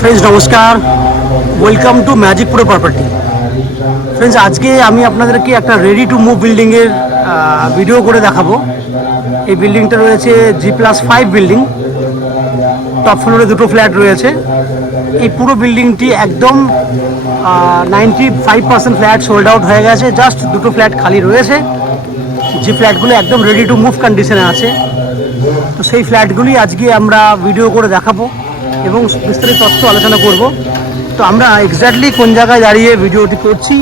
Friends नमस्कार welcome to magic pro property. Friends आज के আমি আপনাদেরকে একটা রেডি টু মুভ বিল্ডিং এর ভিডিও করে দেখাবো। এই বিল্ডিংটা রয়েছে G+5 বিল্ডিং, টপ ফ্লোরে দুটো ফ্ল্যাট রয়েছে। এই পুরো বিল্ডিংটি একদম 95% ফ্ল্যাট সোল্ড আউট হয়ে গেছে, জাস্ট দুটো ফ্ল্যাট খালি রয়েছে। যে ফ্ল্যাটগুলো একদম রেডি টু মুভ কন্ডিশনে আছে, তো সেই ফ্ল্যাটগুলি আজকে আমরা ভিডিও করে দেখাবো এবং বিস্তারিত তথ্য আলোচনা করব। তো আমরা এক্স্যাক্টলি কোন জায়গায় দাঁড়িয়ে ভিডিওটি করছি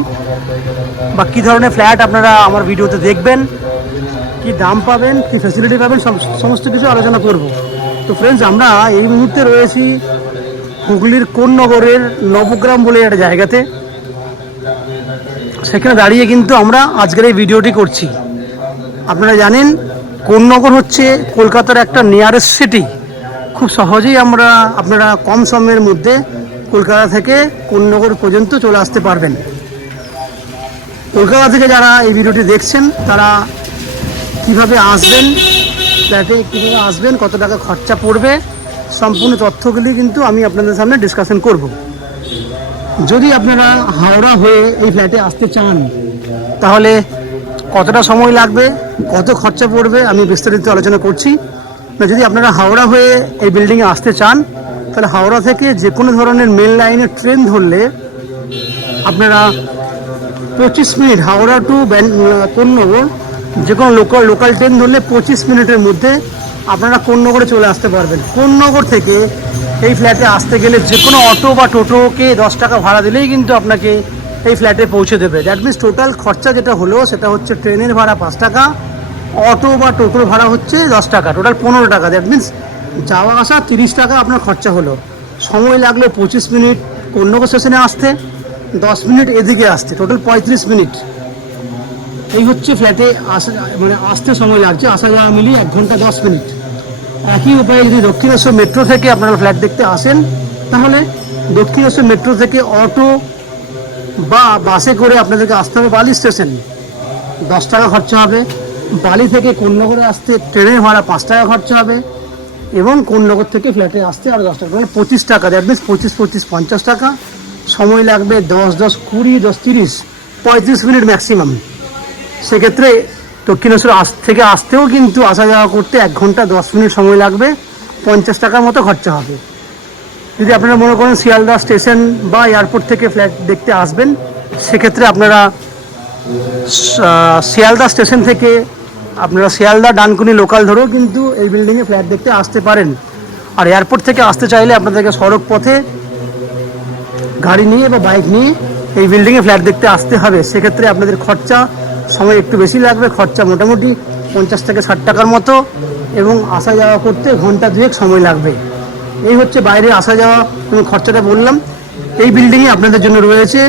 বা কী ধরনের ফ্ল্যাট আপনারা আমার ভিডিওতে দেখবেন, কি দাম পাবেন, কি ফ্যাসিলিটি পাবেন, সমস্ত কিছু আলোচনা করব। তো ফ্রেন্ডস আমরা এই মুহূর্তে রয়েছি হুগলির কোন্নগরের নবগ্রাম বলে একটা জায়গাতে। সেখানে দাঁড়িয়ে কিন্তু আমরা আজকের এই ভিডিওটি করছি। আপনারা জানেন কোন্নগর হচ্ছে কলকাতার একটা নিয়ারেস্ট সিটি। খুব সহজেই আপনারা কম সময়ের মধ্যে কলকাতা থেকে কোন্নগর পর্যন্ত চলে আসতে পারবেন। কলকাতা থেকে যারা এই ভিডিওটি দেখছেন তারা কিভাবে আসবেন, ফ্ল্যাটে কীভাবে আসবেন, কত টাকা খরচা পড়বে, সম্পূর্ণ তথ্যগুলি কিন্তু আমি আপনাদের সামনে ডিসকাশন করব। যদি আপনারা হাওড়া হয়ে এই ফ্ল্যাটে আসতে চান তাহলে কতটা সময় লাগবে, কত খরচা পড়বে, আমি বিস্তারিত আলোচনা করছি। যদি আপনারা হাওড়া হয়ে এই বিল্ডিংয়ে আসতে চান তাহলে হাওড়া থেকে যে কোনো ধরনের মেল লাইনের ট্রেন ধরলে আপনারা 25 মিনিট, হাওড়া টু কোন্নগর যে কোনো লোকাল ট্রেন ধরলে 25 মিনিটের মধ্যে আপনারা কোন্নগরে চলে আসতে পারবেন। কোন্নগর থেকে এই ফ্ল্যাটে আসতে গেলে যে কোনো অটো বা টোটোকে 10 টাকা ভাড়া দিলেই কিন্তু আপনাকে এই ফ্ল্যাটে পৌঁছে দেবে। দ্যাট মিনস টোটাল খরচা যেটা হলো সেটা হচ্ছে ট্রেনের ভাড়া 5 টাকা, অটো বা টোটোর ভাড়া হচ্ছে 10 টাকা, টোটাল 15 টাকা। দ্যাট মিনস যাওয়া আসা 30 টাকা আপনার খরচা হলো। সময় লাগলো 25 মিনিট কোন্নগর স্টেশনে আসতে, 10 মিনিট এদিকে আসতে, টোটাল 35 মিনিট। এই হচ্ছে ফ্ল্যাটে আসতে সময় লাগছে, আসা যাওয়া মিলিয়ে 1 ঘন্টা 10 মিনিট। একই উপায়ে যদি দক্ষিণেশ্বর মেট্রো থেকে আপনারা ফ্ল্যাট দেখতে আসেন তাহলে দক্ষিণেশ্বর মেট্রো থেকে অটো বা বাসে করে আপনাদেরকে আসতে হবে বালি স্টেশন, 10 টাকা খরচা হবে। বালি থেকে কোন্নগরে আসতে ট্রেনের ভাড়া 5 টাকা খরচা হবে এবং কোন্নগর থেকে ফ্ল্যাটে আসতে আরও 10 টাকা, মানে 25 টাকা। দ্যাট মিনস 25 50 টাকা। সময় লাগবে 10 20 10 30 35 মিনিট ম্যাক্সিমাম। সেক্ষেত্রে দক্ষিণেশ্বর থেকে আসতেও কিন্তু আসা যাওয়া করতে 1 ঘন্টা 10 মিনিট সময় লাগবে, 50 টাকার মতো খরচা হবে। যদি আপনারা মনে করেন শিয়ালদা স্টেশন বা এয়ারপোর্ট থেকে ফ্ল্যাট দেখতে আসবেন সেক্ষেত্রে আপনারা শিয়ালদা স্টেশন থেকে আপনারা শিয়ালদা ডানকুনি লোকাল ধরেও কিন্তু এই বিল্ডিংয়ে ফ্ল্যাট দেখতে আসতে পারেন। আর এয়ারপোর্ট থেকে আসতে চাইলে আপনাদেরকে সড়ক পথে গাড়ি নিয়ে বা বাইক নিয়ে এই বিল্ডিংয়ে ফ্ল্যাট দেখতে আসতে হবে। সেক্ষেত্রে আপনাদের খরচা সময় একটু বেশি লাগবে, খরচা মোটামুটি 50 থেকে 60 টাকার মতো এবং আসা যাওয়া করতে ঘন্টা 2 সময় লাগবে। এই হচ্ছে বাইরে আসা যাওয়া এবং খরচাটা বললাম। এই বিল্ডিংয়ে আপনাদের জন্য রয়েছে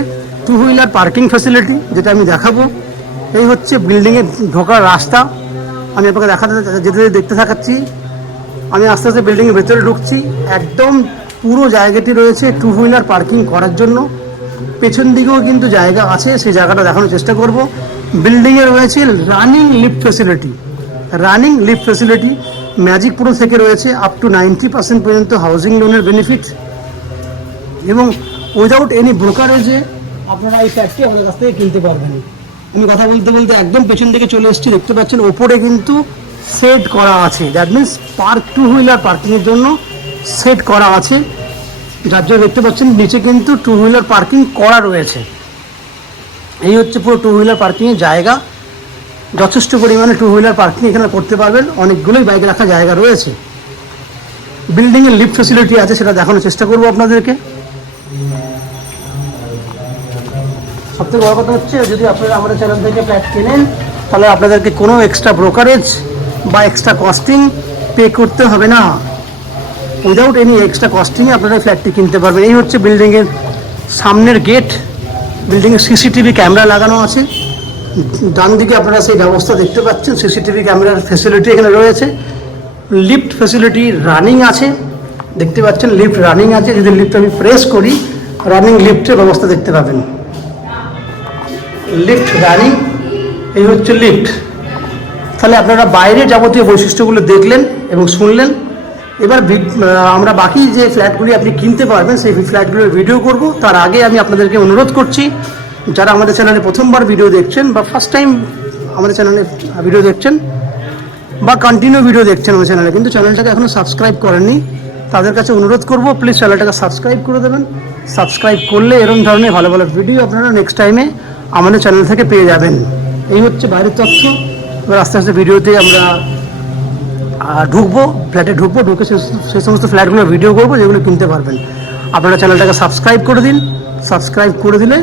2 হুইলার পার্কিং ফ্যাসিলিটি, যেটা আমি দেখাবো। এই হচ্ছে বিল্ডিংয়ে ঢোকার রাস্তা, আমি আপনাকে যেতে দেখতে থাকাচ্ছি। আমি আস্তে আস্তে বিল্ডিংয়ের ভেতরে ঢুকছি। একদম পুরো জায়গাটি রয়েছে 2 হুইলার পার্কিং করার জন্য। পেছন দিকেও কিন্তু জায়গা আছে, সেই জায়গাটা দেখানোর চেষ্টা করব। বিল্ডিংয়ে রয়েছে running lift facility, magic pro থেকে রয়েছে আপ টু 90% পর্যন্ত হাউজিং লোনের বেনিফিট এবং উইদাউট এনি ব্রোকারেজে আপনারা এই ফ্ল্যাটটি আমাদের কাছ থেকে কিনতে পারবেন। আমি কথা বলতে বলতে একদম পেছন দিকে চলে এসেছি, দেখতে পাচ্ছেন ওপরে কিন্তু সেট করা আছে। দ্যাট মিনস 2 হুইলার পার্কিংয়ের জন্য সেট করা আছে, যার জন্য দেখতে পাচ্ছেন নিচে কিন্তু 2 হুইলার পার্কিং করা রয়েছে। এই হচ্ছে পুরো 2 হুইলার পার্কিংয়ের জায়গা। যথেষ্ট পরিমাণে 2 হুইলার পার্কিং এখানে করতে পারবেন, অনেকগুলোই বাইক রাখার জায়গা রয়েছে। বিল্ডিংয়ের লিফট ফ্যাসিলিটি আছে, সেটা দেখানোর চেষ্টা করব আপনাদেরকে। সবথেকে বড় কথা হচ্ছে যদি আপনারা আমাদের চ্যানেল থেকে ফ্ল্যাট কেনেন তাহলে আপনাদেরকে কোনো এক্সট্রা ব্রোকারেজ বা এক্সট্রা কস্টিং পে করতে হবে না। উইদাউট এনি এক্সট্রা কস্টিংয়ে আপনারা ফ্ল্যাটটি কিনতে পারবেন। এই হচ্ছে বিল্ডিংয়ের সামনের গেট। বিল্ডিংয়ে সিসিটিভি ক্যামেরা লাগানো আছে, ডান দিকে আপনারা সেই ব্যবস্থা দেখতে পাচ্ছেন। সিসিটিভি ক্যামেরার ফ্যাসিলিটি এখানে রয়েছে। লিফট ফ্যাসিলিটি রানিং আছে, দেখতে পাচ্ছেন লিফট রানিং আছে। যদি লিফট আমি প্রেস করি রানিং লিফটের ব্যবস্থা দেখতে পাবেন। লিফট রানিং, এই হচ্ছে লিফট। তাহলে আপনারা বাইরে যাবতীয় বৈশিষ্ট্যগুলো দেখলেন এবং শুনলেন। এবার আমরা বাকি যে ফ্ল্যাটগুলি আপনি কিনতে পারবেন সেই ফ্ল্যাটগুলোর ভিডিও করব। তার আগে আমি আপনাদেরকে অনুরোধ করছি, যারা আমাদের চ্যানেলে প্রথমবার ভিডিও দেখছেন বা ফার্স্ট টাইম আমাদের চ্যানেলে ভিডিও দেখছেন বা কন্টিনিউ ভিডিও দেখছেন আমার চ্যানেলে, কিন্তু চ্যানেলটাকে এখনও সাবস্ক্রাইব করেননি, তাদের কাছে অনুরোধ করব প্লিজ চ্যানেলটাকে সাবস্ক্রাইব করে দেবেন। সাবস্ক্রাইব করলে এরকম ধরনের ভালো ভালো ভিডিও আপনারা নেক্সট টাইমে আমাদের চ্যানেল থেকে পেয়ে যাবেন। এই হচ্ছে বাইরের তথ্য। এবার আস্তে আস্তে ভিডিওতে আমরা ঢুকবো, ফ্ল্যাটে ঢুকবো, ঢুকে সেই সমস্ত ফ্ল্যাটগুলো ভিডিও করবো যেগুলো কিনতে পারবেন। আপনারা চ্যানেলটাকে সাবস্ক্রাইব করে দিন, সাবস্ক্রাইব করে দিলে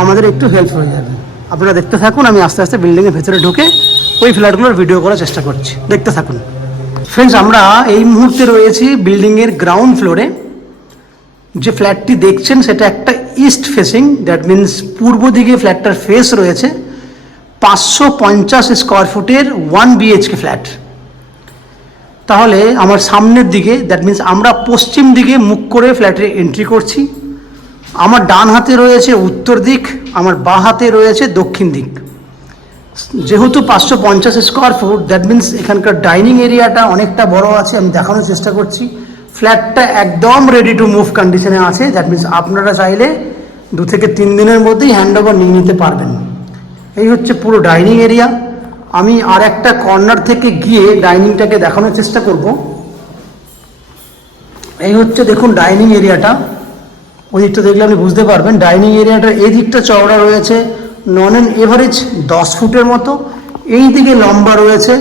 আমাদের একটু হেল্প হয়ে যাবে। আপনারা দেখতে থাকুন, আমি আস্তে আস্তে বিল্ডিংয়ের ভেতরে ঢুকে ওই ফ্ল্যাটগুলোর ভিডিও করার চেষ্টা করছি, দেখতে থাকুন। ফ্রেন্ডস, আমরা এই মুহূর্তে রয়েছি বিল্ডিংয়ের গ্রাউন্ড ফ্লোরে। যে ফ্ল্যাটটি দেখছেন সেটা একটা ইস্ট ফেসিং, দ্যাট মিনস পূর্ব দিকে ফ্ল্যাটটার ফেস রয়েছে। 550 স্কোয়ার ফুটের 1 BHK ফ্ল্যাট। তাহলে আমার সামনের দিকে, দ্যাট মিনস আমরা পশ্চিম দিকে মুখ করে ফ্ল্যাটে এন্ট্রি করছি। আমার ডান হাতে রয়েছে উত্তর দিক, আমার বাঁ হাতে রয়েছে দক্ষিণ দিক। যেহেতু 550 স্কোয়ার ফুট, দ্যাট মিনস এখানকার ডাইনিং এরিয়াটা অনেকটা বড় আছে। আমি দেখানোর চেষ্টা করছি। ফ্ল্যাটটা একদম রেডি টু মুভ কন্ডিশনে আছে, দ্যাট মিনস আপনারা চাইলে 2 থেকে 3 দিনের মধ্যেই হ্যান্ড ওভার নিয়ে নিতে পারবেন। এই হচ্ছে পুরো ডাইনিং এরিয়া। আমি আর একটা কর্নার থেকে গিয়ে ডাইনিংটাকে দেখানোর চেষ্টা করব। এই হচ্ছে দেখুন ডাইনিং এরিয়াটা, ওই দিকটা দেখলে আপনি বুঝতে পারবেন। ডাইনিং এরিয়াটার এই দিকটা চওড়া রয়েছে নন অ্যান এভারেজ 10 ফুটের মতো, এই দিকে লম্বা রয়েছে,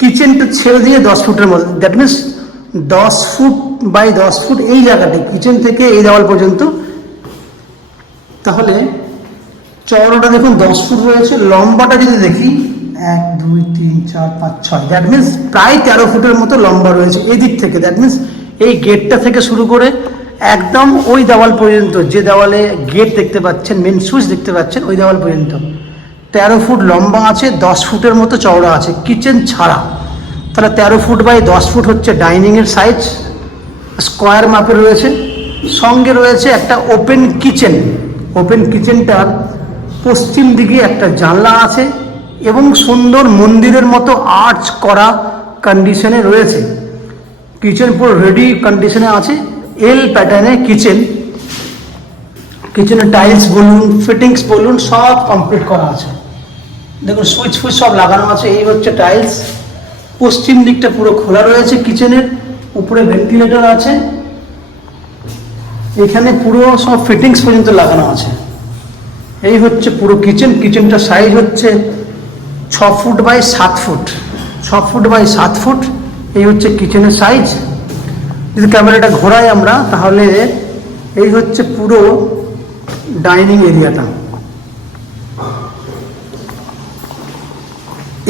কিচেনটা ছেড়ে দিয়ে 10 ফুটের মতো, that means 10 foot by 10 foot এই জায়গাটা, কিচেন থেকে এই দেওয়াল পর্যন্ত। তাহলে চওড়াটা দেখুন 10 ফুট রয়েছে, লম্বাটা যদি দেখি 1 2 3 4 5 6, দ্যাট মিনস প্রায় 13 ফুটের মতো লম্বা রয়েছে এই দিক থেকে। দ্যাট মিনস এই গেটটা থেকে শুরু করে একদম ওই দেওয়াল পর্যন্ত, যে দেওয়ালে গেট দেখতে পাচ্ছেন, মেন সুইচ দেখতে পাচ্ছেন, ওই দেওয়াল পর্যন্ত 13 ফুট লম্বা আছে, 10 ফুটের মতো চওড়া আছে কিচেন ছাড়া। তাহলে 13 ফুট বাই 10 ফুট হচ্ছে ডাইনিংয়ের সাইজ, স্কোয়ার মাপে রয়েছে। সঙ্গে রয়েছে একটা ওপেন কিচেন। ওপেন কিচেনটার পশ্চিম দিকে একটা জানলা আছে এবং সুন্দর মন্দিরের মতো আর্চ করা কন্ডিশনে রয়েছে। কিচেন পুরো রেডি কন্ডিশনে আছে, এল প্যাটার্নে কিচেন। কিচেনের টাইলস বলুন, ফিটিংস বলুন, সব কমপ্লিট করা আছে। দেখুন সুইচ ফুইচ সব লাগানো আছে। এই হচ্ছে টাইলস। পশ্চিম দিকটা পুরো খোলা রয়েছে কিচেনের, উপরে ভেন্টিলেটর আছে। এখানে পুরো সব ফিটিংস পর্যন্ত লাগানো আছে। এই হচ্ছে পুরো কিচেন। কিচেনটা সাইজ হচ্ছে 6 foot by 7 foot, 6 foot by 7 foot. এই হচ্ছে কিচেনের সাইজ। যদি ক্যামেরাটা ঘোরাই আমরা, তাহলে এই হচ্ছে পুরো ডাইনিং এরিয়াটা।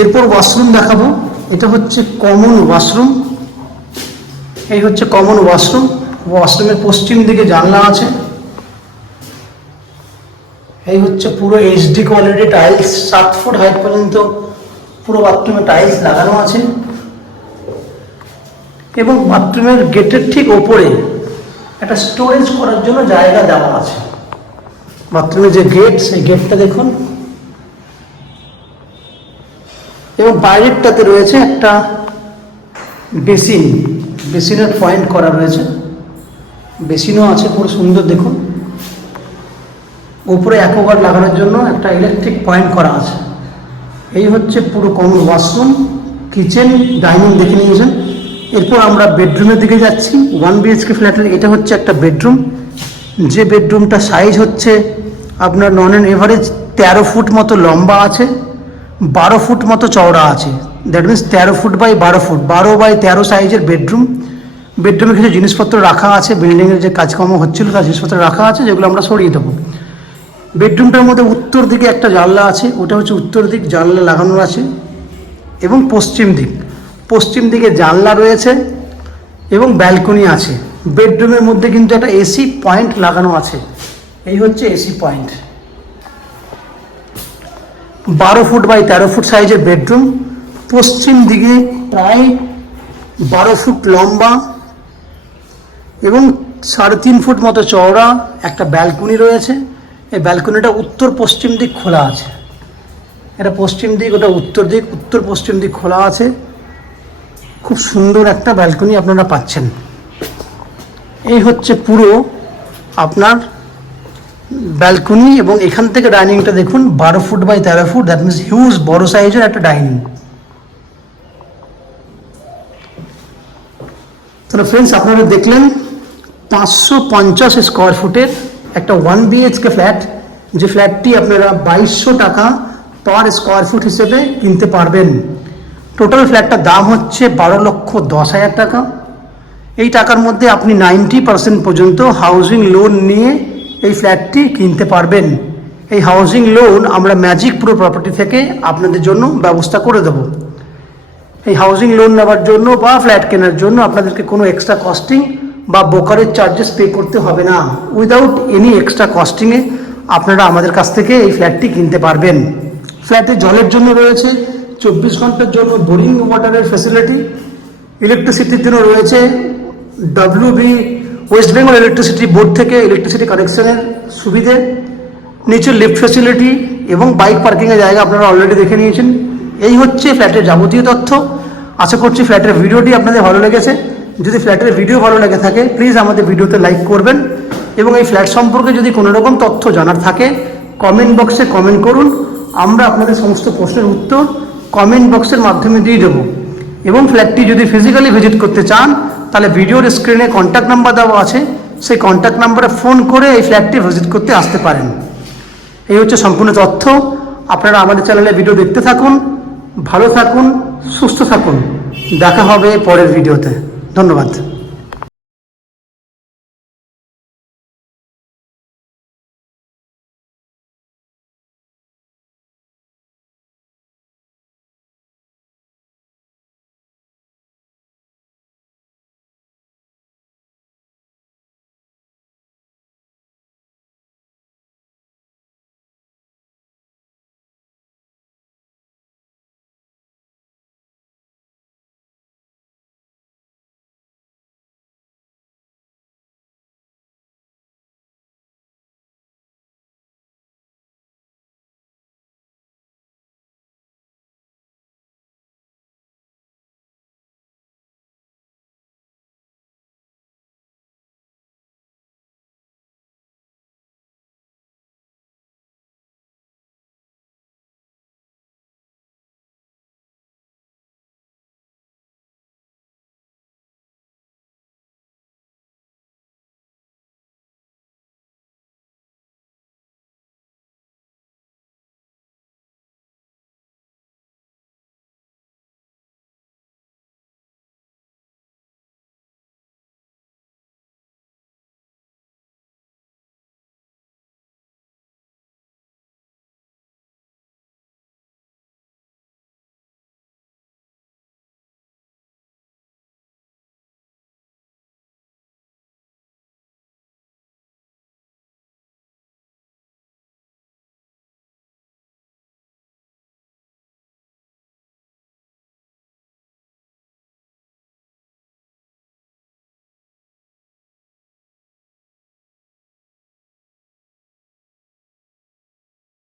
এরপর ওয়াশরুম দেখাবো। এটা হচ্ছে কমন ওয়াশরুম। এই হচ্ছে কমন ওয়াশরুম। ওয়াশরুমের পশ্চিম দিকে জানলা আছে। এই হচ্ছে পুরো HD quality tiles, 7 foot height পর্যন্ত পুরো বাথরুমে টাইলস লাগানো আছে। এবং বাথরুমের গেটের ঠিক ওপরে একটা স্টোরেজ করার জন্য জায়গা দেওয়া আছে। বাথরুমের যে গেট, সেই গেটটা দেখুন। এবং বাইরেরটাতে রয়েছে একটা বেসিন, বেসিনের পয়েন্ট করা রয়েছে, বেসিনও আছে পুরো সুন্দর দেখুন। উপরে অ্যাকোয়াগার্ড লাগানোর জন্য একটা ইলেকট্রিক পয়েন্ট করা আছে। এই হচ্ছে পুরো কমন ওয়াশরুম, কিচেন, ডাইনিং দেখে নিয়েছেন। এরপর আমরা বেডরুমের দিকে যাচ্ছি। 1 BHK ফ্ল্যাটের এটা হচ্ছে একটা বেডরুম। যে বেডরুমটা সাইজ হচ্ছে আপনার নন অ্যান এভারেজ 13 ফুট মতো লম্বা আছে, 12 ফুট মতো চওড়া আছে। That means 13 foot by 12 foot, 12 by 13 সাইজের বেডরুম। বেডরুমে কিছু জিনিসপত্র রাখা আছে, বিল্ডিংয়ের যে কাজকর্ম হচ্ছিল তার জিনিসপত্র রাখা আছে, যেগুলো আমরা সরিয়ে দেবো। বেডরুমটার মধ্যে উত্তর দিকে একটা জানলা আছে, ওটা হচ্ছে উত্তর দিক, জানলা লাগানো আছে। এবং পশ্চিম দিকে জানলা রয়েছে এবং ব্যালকনি আছে। বেডরুমের মধ্যে কিন্তু একটা AC পয়েন্ট লাগানো আছে। এই হচ্ছে AC point. 12 foot by 13 foot সাইজের বেডরুম। পশ্চিম দিকে প্রায় 12 ফুট লম্বা এবং 3.5 ফুট মতো চওড়া একটা ব্যালকনি রয়েছে। এই ব্যালকনিটা উত্তর পশ্চিম দিক খোলা আছে। এটা পশ্চিম দিক, ওটা উত্তর দিক, উত্তর পশ্চিম দিক খোলা আছে। খুব সুন্দর একটা ব্যালকনি আপনারা পাচ্ছেন। এই হচ্ছে পুরো আপনার ব্যালকনি, এবং এখান থেকে ডাইনিংটা দেখুন 12 foot by 13 foot, that means huge বড় সাইজের একটা ডাইনিং। তাহলে ফ্রেন্ডস, আপনারা দেখলেন 550 স্কোয়ার ফুটের একটা 1 BHK ফ্ল্যাট, যে ফ্ল্যাটটি আপনারা 2200 টাকা পার স্কোয়ার ফুট হিসেবে কিনতে পারবেন। টোটাল ফ্ল্যাটটার দাম হচ্ছে 12,10,000 টাকা। এই টাকার মধ্যে আপনি 90% পর্যন্ত হাউজিং লোন নিয়ে এই ফ্ল্যাটটি কিনতে পারবেন। এই হাউজিং লোন আমরা ম্যাজিক প্রো প্রপার্টি থেকে আপনাদের জন্য ব্যবস্থা করে দেব। এই হাউজিং লোন নেওয়ার জন্য বা ফ্ল্যাট কেনার জন্য আপনাদেরকে কোনো এক্সট্রা কস্টিং বা ব্রোকারেজ চার্জেস পে করতে হবে না। উইদাউট এনি এক্সট্রা কস্টিংয়ে আপনারা আমাদের কাছ থেকে এই ফ্ল্যাটটি কিনতে পারবেন। ফ্ল্যাটে জলের জন্য রয়েছে 24 ঘন্টার জন্য বোরিং ওয়াটারের ফ্যাসিলিটি। ইলেকট্রিসিটির জন্য রয়েছে WB West Bengal electricity board থেকে ইলেকট্রিসিটি কানেকশনের সুবিধে। নিচে লিফট ফ্যাসিলিটি এবং বাইক পার্কিংয়ের জায়গা আপনারা অলরেডি দেখে নিয়েছেন। এই হচ্ছে ফ্ল্যাটের যাবতীয় তথ্য। আশা করছি ফ্ল্যাটের ভিডিওটি আপনাদের ভালো লেগেছে। যদি ফ্ল্যাটের ভিডিও ভালো লেগে থাকে প্লিজ আমাদের ভিডিওতে লাইক করবেন, এবং এই ফ্ল্যাট সম্পর্কে যদি কোনো রকম তথ্য জানার থাকে কমেন্ট বক্সে কমেন্ট করুন। আমরা আপনাদের সমস্ত প্রশ্নের উত্তর কমেন্ট বক্সের মাধ্যমে দিয়ে দেবো। এবং ফ্ল্যাটটি যদি ফিজিক্যালি ভিজিট করতে চান তাহলে ভিডিওর স্ক্রিনে কন্ট্যাক্ট নাম্বার দেওয়া আছে, সেই কন্ট্যাক্ট নাম্বারে ফোন করে এই ফ্ল্যাটটি ভিজিট করতে আসতে পারেন। এই হচ্ছে সম্পূর্ণ তথ্য। আপনারা আমাদের চ্যানেলে ভিডিও দেখতে থাকুন, ভালো থাকুন, সুস্থ থাকুন। দেখা হবে পরের ভিডিওতে। ধন্যবাদ।